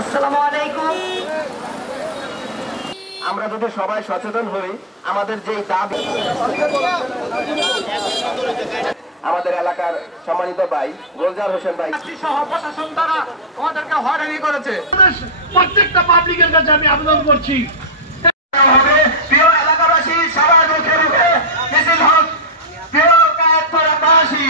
আসসালামু আলাইকুম। আমরা যদি সবাই সচেতন হই, আমাদের যে দাবি, আমাদের এলাকার সম্মানিত ভাই গোলজার হোসেন ভাই সহ প্রশাসন দ্বারা আমাদেরকে হয়রানি করেছে। প্রত্যেকটা পাবলিকের কাছে আমি আবেদন করছি, প্রিয় এলাকাবাসী সবার মুখে মুখে মিছিল হোক, প্রিয় কায়েতপাড়াবাসী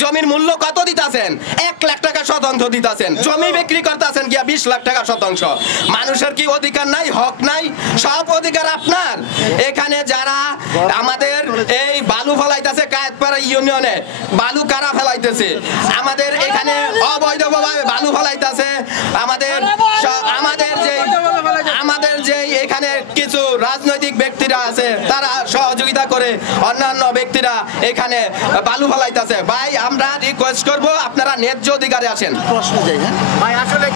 জমির মূল্য কত দিতেছেন? 1 লাখ টাকা শতাংশ দিতেছেন, জমি বিক্রি করতেছেন গিয়া 20 লাখ টাকা শতাংশ। মানুষের কি অধিকার নাই, হক নাই? সব অধিকার আপনার। এখানে যারা আমাদের এই বালু ফেলাইতেছে কায়েতপাড়া ইউনিয়নে, বালু কারা ফেলাইতেছে? আমাদের এখানে অবৈধভাবে বালু ফেলাইতেছে। আমাদের যে এখানে কিছু রাজনৈতিক ব্যক্তিরা আছে, তারা সহযোগিতা করে অন্যান্য ব্যক্তিরা এখানে বালু ফেলাইতেছে। ভাই আমরা রিকোয়েস্ট করব, আপনারা ন্যায্য অধিকারে আসেন। ভাই আসলে